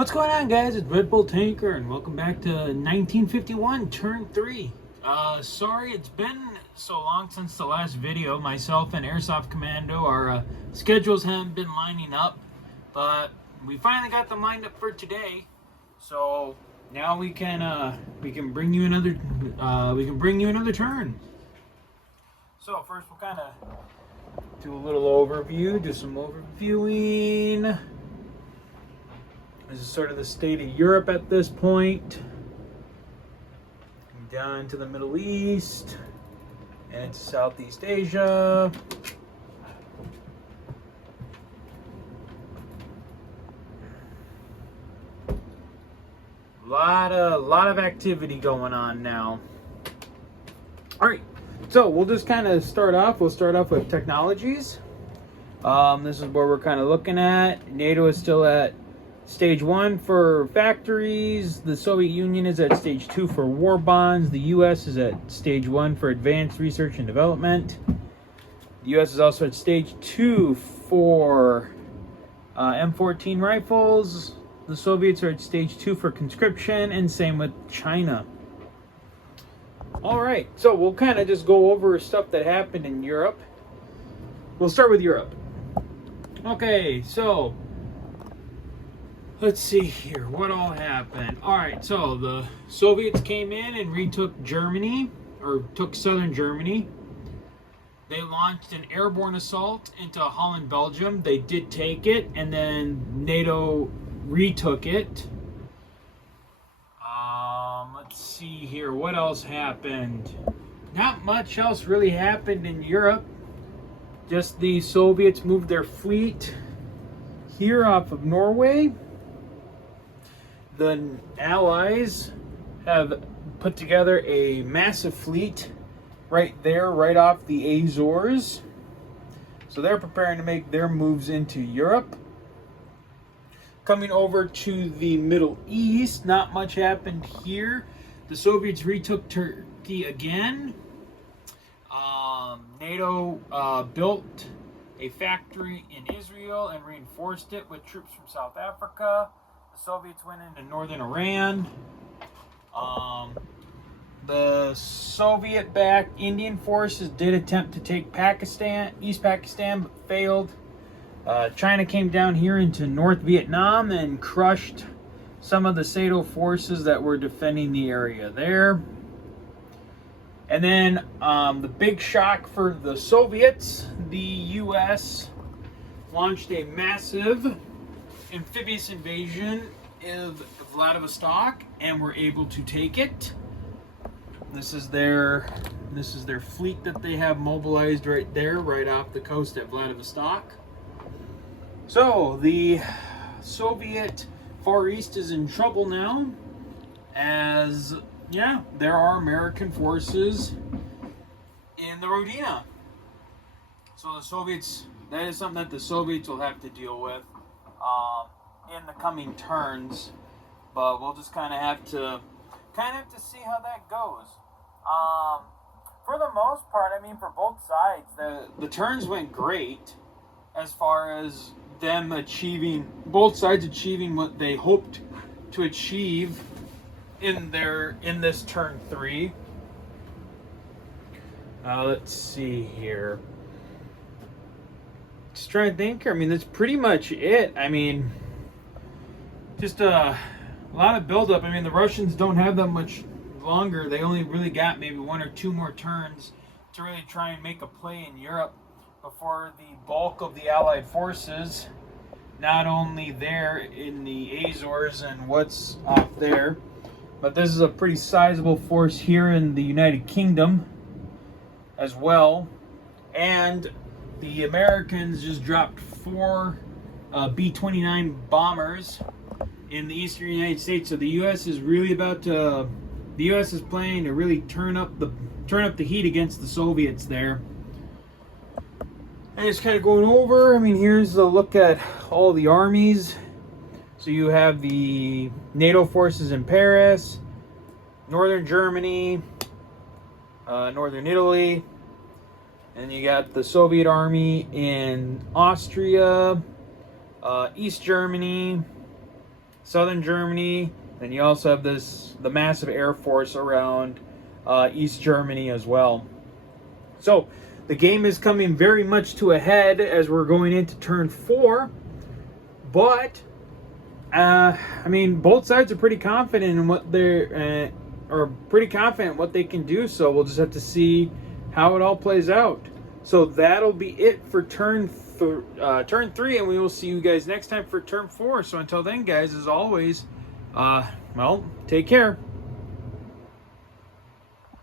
What's going on, guys? It's Red Bull Tanker, and welcome back to 1951 Turn 3. Sorry it's been so long since the last video. Myself and Airsoft Commando, our schedules haven't been lining up, but we finally got them lined up for today. So now we can bring you another turn. So first we'll kind of do a little overview, do some overviewing. This is sort of the state of Europe at this point. Down to the Middle East and to Southeast Asia. Lot of activity going on now. All right, so we'll just kind of start off. We'll start off with technologies. This is where we're kind of looking at. NATO is still at Stage 1 for factories. The Soviet Union is at Stage 2 for war bonds. The U.S. is at Stage 1 for advanced research and development. The U.S. is also at Stage 2 for M14 rifles. The Soviets are at Stage 2 for conscription, and same with China. All right, so we'll kind of just go over stuff that happened in Europe. We'll start with Europe. Okay, so let's see here, what all happened. All right, so the Soviets came in and retook Germany, or took southern Germany. They launched an airborne assault into Holland, Belgium. They did take it, and then NATO retook it. Let's see here, what else happened? Not much else really happened in Europe. Just the Soviets moved their fleet here off of Norway. The Allies have put together a massive fleet right there, right off the Azores. So they're preparing to make their moves into Europe. Coming over to the Middle East, not much happened here. The Soviets retook Turkey again. NATO built a factory in Israel and reinforced it with troops from South Africa. The Soviets went into northern Iran. The Soviet-backed Indian forces did attempt to take Pakistan, East Pakistan, but failed. China came down here into North Vietnam and crushed some of the SATO forces that were defending the area there. And then the big shock for the Soviets, the U.S. launched a massive amphibious invasion of Vladivostok and were able to take it. This is their fleet that they have mobilized right there, right off the coast at Vladivostok. So the Soviet Far East is in trouble now, as there are American forces in the Rodina. So the Soviets, that is something that the Soviets will have to deal with in the coming turns, but we'll just kind of have to see how that goes. For the most part, I mean, for both sides, the turns went great as far as them both sides achieving what they hoped to achieve in this turn 3. Let's see here. Just trying to think. I mean, that's pretty much it. I mean, just a lot of buildup. I mean, the Russians don't have that much longer. They only really got maybe 1 or 2 more turns to really try and make a play in Europe before the bulk of the Allied forces, not only there in the Azores and what's off there, but this is a pretty sizable force here in the United Kingdom as well. And the Americans just dropped 4 B-29 bombers in the eastern United States. So the U.S. is really the U.S. is planning to really turn up the heat against the Soviets there. And just kind of going over, I mean, here's a look at all the armies. So you have the NATO forces in Paris, northern Germany, northern Italy, and you got the Soviet army in Austria, East Germany, southern Germany. Then you also have the massive air force around East Germany as well. So the game is coming very much to a head as we're going into turn 4. But I mean, both sides are pretty confident in what they're pretty confident in what they can do. So we'll just have to see how it all plays out. So that'll be it for turn 3, and we will see you guys next time for turn 4. So until then, guys, as always, well, take care.